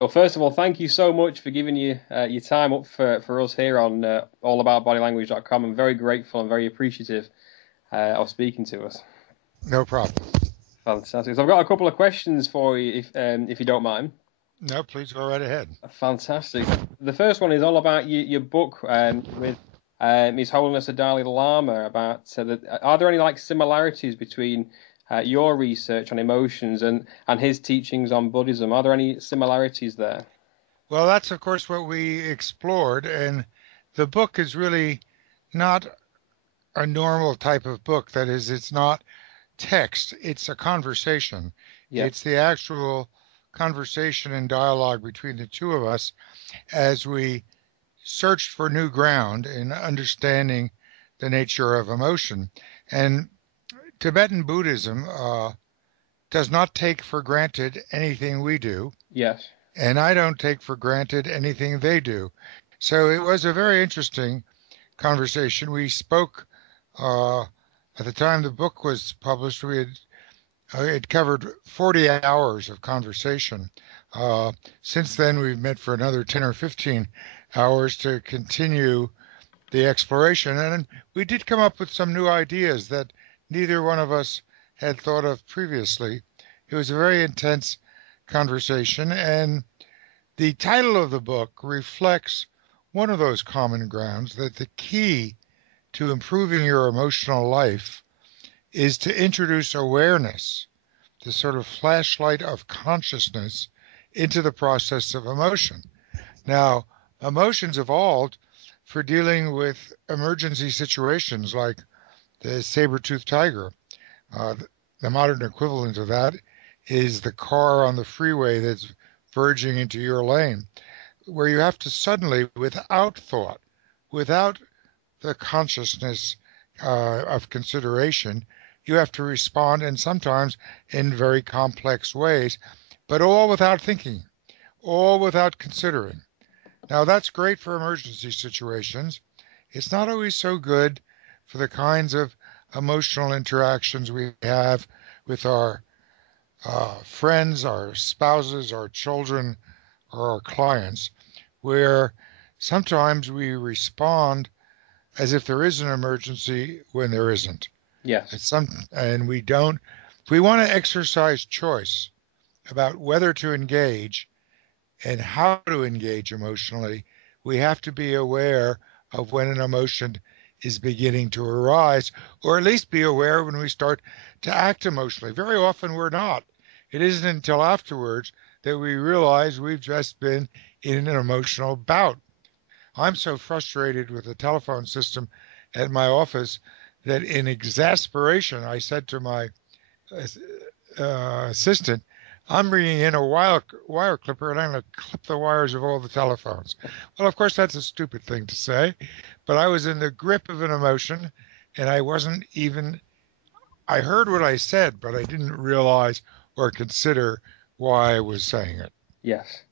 Well, first of all, thank you so much for giving your time up for us here on allaboutbodylanguage.com. I'm very grateful and very appreciative of speaking to us. No problem. Fantastic. So I've got a couple of questions for you, if you don't mind. No, please go right ahead. Fantastic. The first one is all about your book with His Holiness the Dalai Lama. About are there any like similarities between your research on emotions and his teachings on Buddhism? Are there any similarities there? Well, that's of course what we explored, and the book is really not a normal type of book. That is, it's not text, it's a conversation. Yeah. It's the actual conversation and dialogue between the two of us as we searched for new ground in understanding the nature of emotion. And Tibetan Buddhism does not take for granted anything we do, Yes. and I don't take for granted anything they do. So it was a very interesting conversation. We spoke uh, at the time the book was published. We had it covered 40 hours of conversation. Since then, we've met for another 10 or 15 hours to continue the exploration, and we did come up with some new ideas that neither one of us had thought of previously. It was a very intense conversation, and the title of the book reflects one of those common grounds that the key to improving your emotional life is to introduce awareness, the sort of flashlight of consciousness, into the process of emotion. Now, emotions evolved for dealing with emergency situations like the saber-toothed tiger. Uh, the modern equivalent of that is the car on the freeway that's verging into your lane, where you have to suddenly, without thought, without the consciousness of consideration, you have to respond, and sometimes in very complex ways, but all without thinking, all without considering. Now, that's great for emergency situations. It's not always so good for the kinds of emotional interactions we have with our friends, our spouses, our children, or our clients, where sometimes we respond as if there is an emergency when there isn't. Yes. And we don't, if we want to exercise choice about whether to engage and how to engage emotionally, we have to be aware of when an emotion is beginning to arise, or at least be aware when we start to act emotionally. Very often we're not. It isn't until afterwards that we realize we've just been in an emotional bout. I'm so frustrated with the telephone system at my office that in exasperation, I said to my assistant, I'm bringing in a wire clipper and I'm going to clip the wires of all the telephones. Well, of course, that's a stupid thing to say, but I was in the grip of an emotion and I wasn't even, I heard what I said, but I didn't realize or consider why I was saying it. Yes.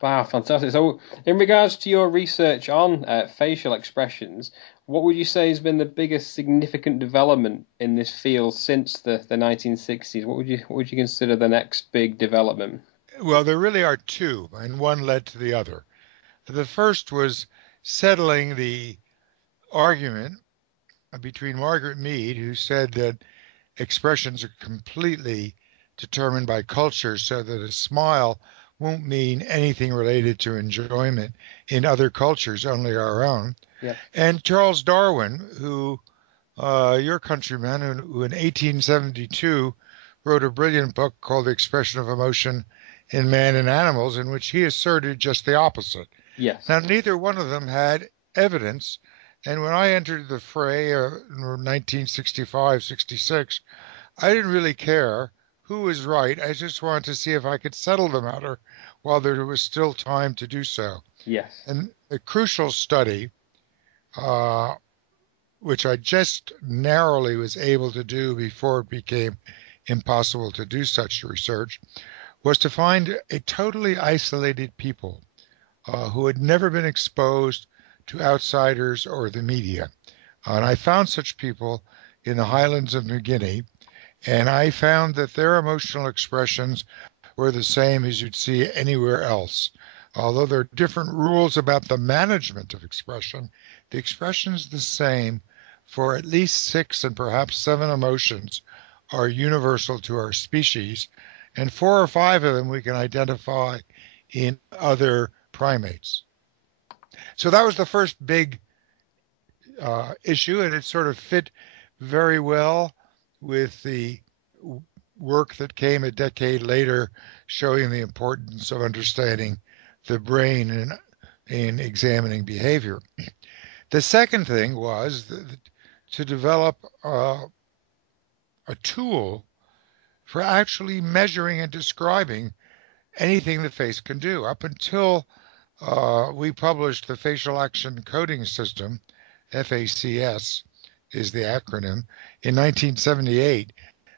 Wow, fantastic. So, in regards to your research on facial expressions, what would you say has been the biggest significant development in this field since the 1960s? What would you consider the next big development? Well, there really are two, and one led to the other. The first was settling the argument between Margaret Mead, who said that expressions are completely determined by culture, so that a smile won't mean anything related to enjoyment in other cultures, only our own. Yeah. And Charles Darwin, who, your countryman, who in 1872 wrote a brilliant book called The Expression of Emotion in Man and Animals, in which he asserted just the opposite. Yes. Now, neither one of them had evidence. And when I entered the fray in 1965, 66, I didn't really care who was right. I just wanted to see if I could settle the matter while there was still time to do so. Yes. And the crucial study, uh, which I just narrowly was able to do before it became impossible to do such research, was to find a totally isolated people who had never been exposed to outsiders or the media. And I found such people in the highlands of New Guinea, and I found that their emotional expressions were the same as you'd see anywhere else. Although there are different rules about the management of expression, the expression is the same for at least 6 and perhaps 7 emotions are universal to our species, and 4 or 5 of them we can identify in other primates. So that was the first big issue, and it sort of fit very well with the work that came a decade later showing the importance of understanding the brain in examining behavior. The second thing was to develop a tool for actually measuring and describing anything the face can do. Up until we published the Facial Action Coding System, FACS is the acronym, in 1978,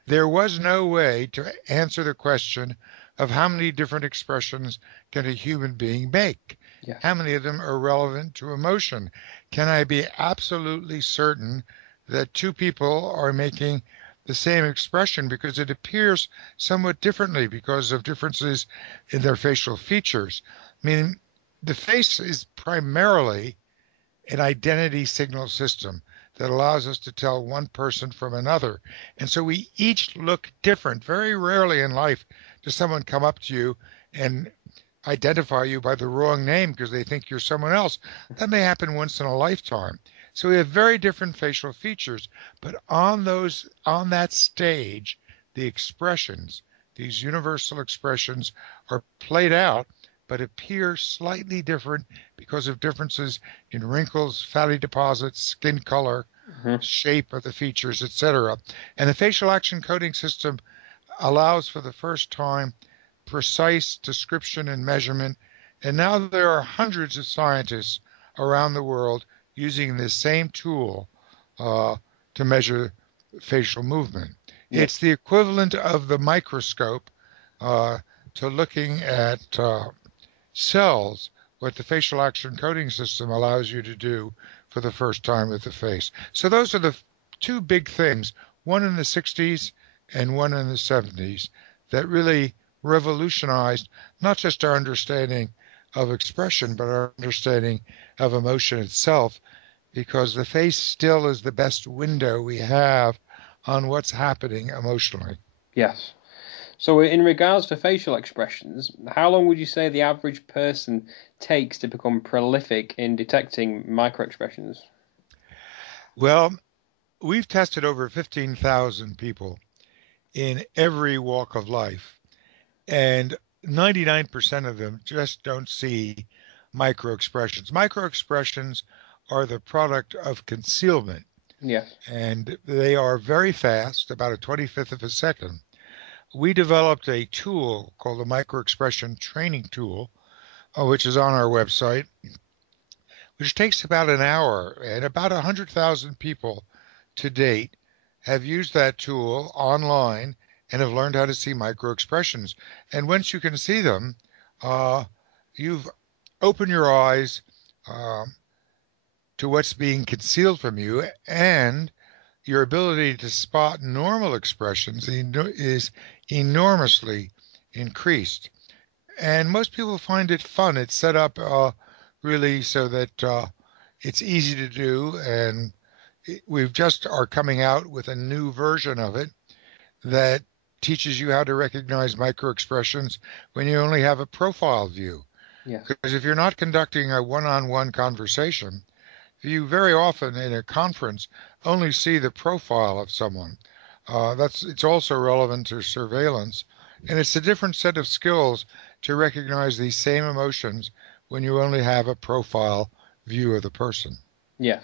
there was no way to answer the question of how many different expressions can a human being make? Yeah. How many of them are relevant to emotion? Can I be absolutely certain that 2 people are making the same expression because it appears somewhat differently because of differences in their facial features? I mean, the face is primarily an identity signal system that allows us to tell one person from another. And so we each look different. Very rarely in life does someone come up to you and identify you by the wrong name because they think you're someone else. That may happen once in a lifetime. So we have very different facial features, but on that stage, the expressions, these universal expressions are played out but appear slightly different because of differences in wrinkles, fatty deposits, skin color, shape of the features, etc. And the facial action coding system allows for the first time precise description and measurement. And now there are hundreds of scientists around the world using this same tool to measure facial movement. Yeah. It's the equivalent of the microscope to looking at cells, what the facial action coding system allows you to do for the first time with the face. So those are the 2 big things, one in the 60s and one in the 70s, that really revolutionized not just our understanding of expression, but our understanding of emotion itself, because the face still is the best window we have on what's happening emotionally. Yes. So in regards to facial expressions, how long would you say the average person takes to become prolific in detecting microexpressions? Well, we've tested over 15,000 people in every walk of life, and 99% of them just don't see microexpressions. Microexpressions are the product of concealment. Yes. And they are very fast, about a 25th of a second. We developed a tool called the Microexpression Training Tool, which is on our website, which takes about an hour, and about 100,000 people to date have used that tool online and have learned how to see microexpressions. And once you can see them, you've opened your eyes to what's being concealed from you, and your ability to spot normal expressions is enormously increased. And most people find it fun. It's set up really so that it's easy to do, and we've just are coming out with a new version of it that teaches you how to recognize microexpressions when you only have a profile view. Yeah. Because if you're not conducting a one-on-one conversation, you very often in a conference only see the profile of someone. It's also relevant to surveillance, and it's a different set of skills to recognize these same emotions when you only have a profile view of the person. Yes.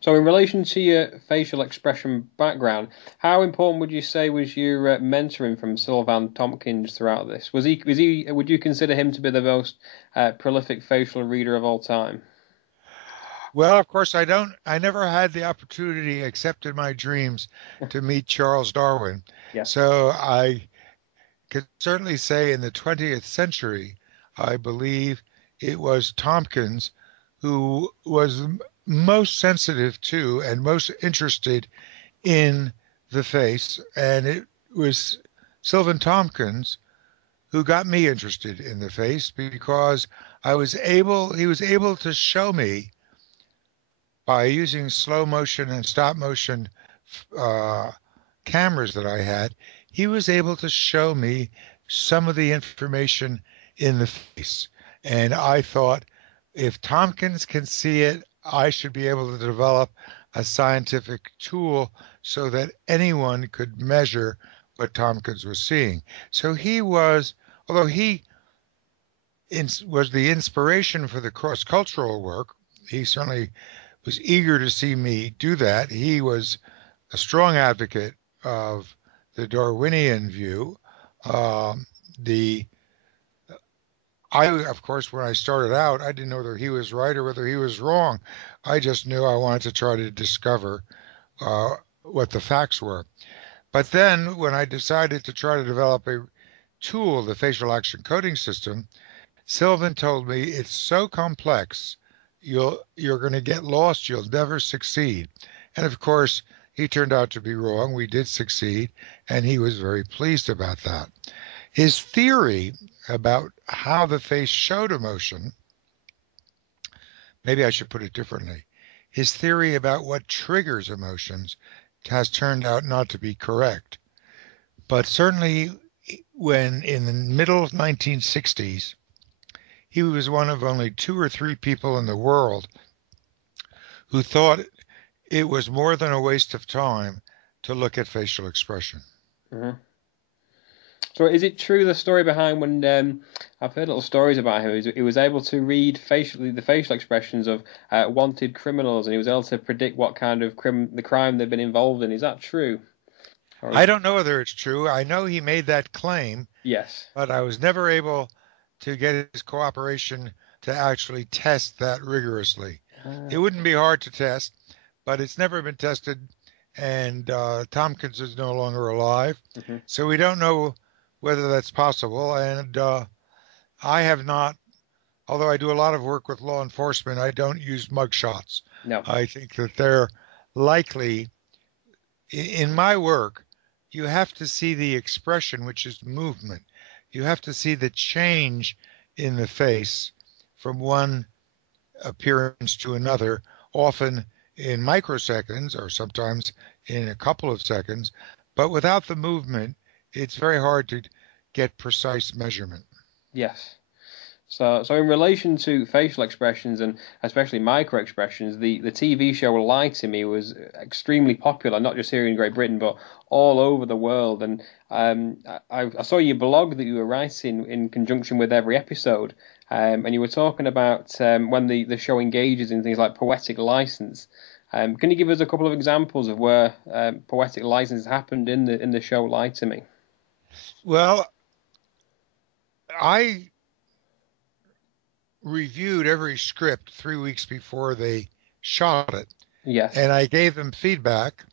So in relation to your facial expression background, how important would you say was your mentoring from Sylvan Tompkins throughout this? Would you consider him to be the most prolific facial reader of all time? Well, of course, I never had the opportunity, except in my dreams, to meet Charles Darwin. Yeah. So I could certainly say in the 20th century, I believe it was Tompkins who was most sensitive to and most interested in the face. And it was Sylvan Tompkins, who got me interested in the face because he was able to show me by using slow motion and stop motion uh, cameras that I had, he was able to show me some of the information in the face. And I thought, if Tompkins can see it, I should be able to develop a scientific tool so that anyone could measure what Tompkins was seeing. So although he was the inspiration for the cross-cultural work, he certainly was eager to see me do that. He was a strong advocate of the Darwinian view. The of course, when I started out, I didn't know whether he was right or whether he was wrong. I just knew I wanted to try to discover what the facts were. But then, when I decided to try to develop a tool, the facial action coding system, Sylvan told me it's so complex, you're going to get lost. You'll never succeed. And of course, he turned out to be wrong. We did succeed, and he was very pleased about that. His theory about how the face showed emotion, maybe I should put it differently. His theory about what triggers emotions has turned out not to be correct. But certainly, when in the middle of 1960s, he was one of only 2 or 3 people in the world who thought it was more than a waste of time to look at facial expression. Mm-hmm. So is it true, the story behind when I've heard little stories about him, he was able to read the facial expressions of wanted criminals, and he was able to predict what kind of the crime they've been involved in. Is that true? I don't know whether it's true. I know he made that claim. Yes. But I was never able to get his cooperation to actually test that rigorously. It wouldn't be hard to test, but it's never been tested, and Tompkins is no longer alive, so we don't know whether that's possible. And I have not, although I do a lot of work with law enforcement, I don't use mugshots. No. I think that they're likely, in my work, you have to see the expression, which is movement. You have to see the change in the face from one appearance to another, often in microseconds or sometimes in a couple of seconds. But without the movement, it's very hard to get precise measurement. Yes. So in relation to facial expressions and especially micro expressions, the TV show Lie to Me was extremely popular, not just here in Great Britain, but all over the world. And I saw your blog that you were writing in conjunction with every episode, and you were talking about when the show engages in things like poetic license. Can you give us a couple of examples of where poetic license happened in the show Lie to Me? Well, I reviewed every script 3 weeks before they shot it. Yes. And I gave them feedback,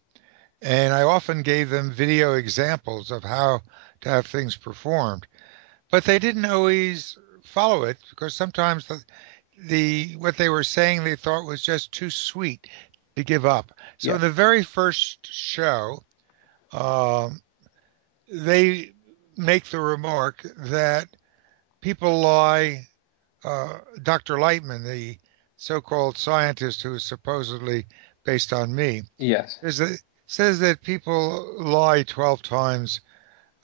and I often gave them video examples of how to have things performed. But they didn't always follow it, because sometimes what they were saying they thought was just too sweet to give up. So in the very first show, they make the remark that people lie. Dr. Lightman, the so-called scientist who is supposedly based on me, says that people lie 12 times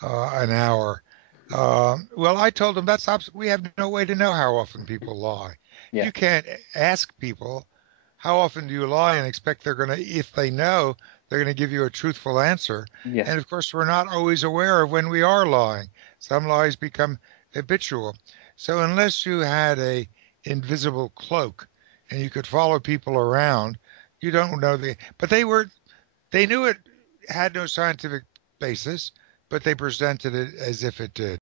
an hour. Well, I told him we have no way to know how often people lie. Yeah. You can't ask people how often do you lie and expect if they know, they're going to give you a truthful answer. Yes. And of course, we're not always aware of when we are lying. Some lies become habitual. So unless you had a invisible cloak and you could follow people around, you don't know but they knew it had no scientific basis, but they presented it as if it did.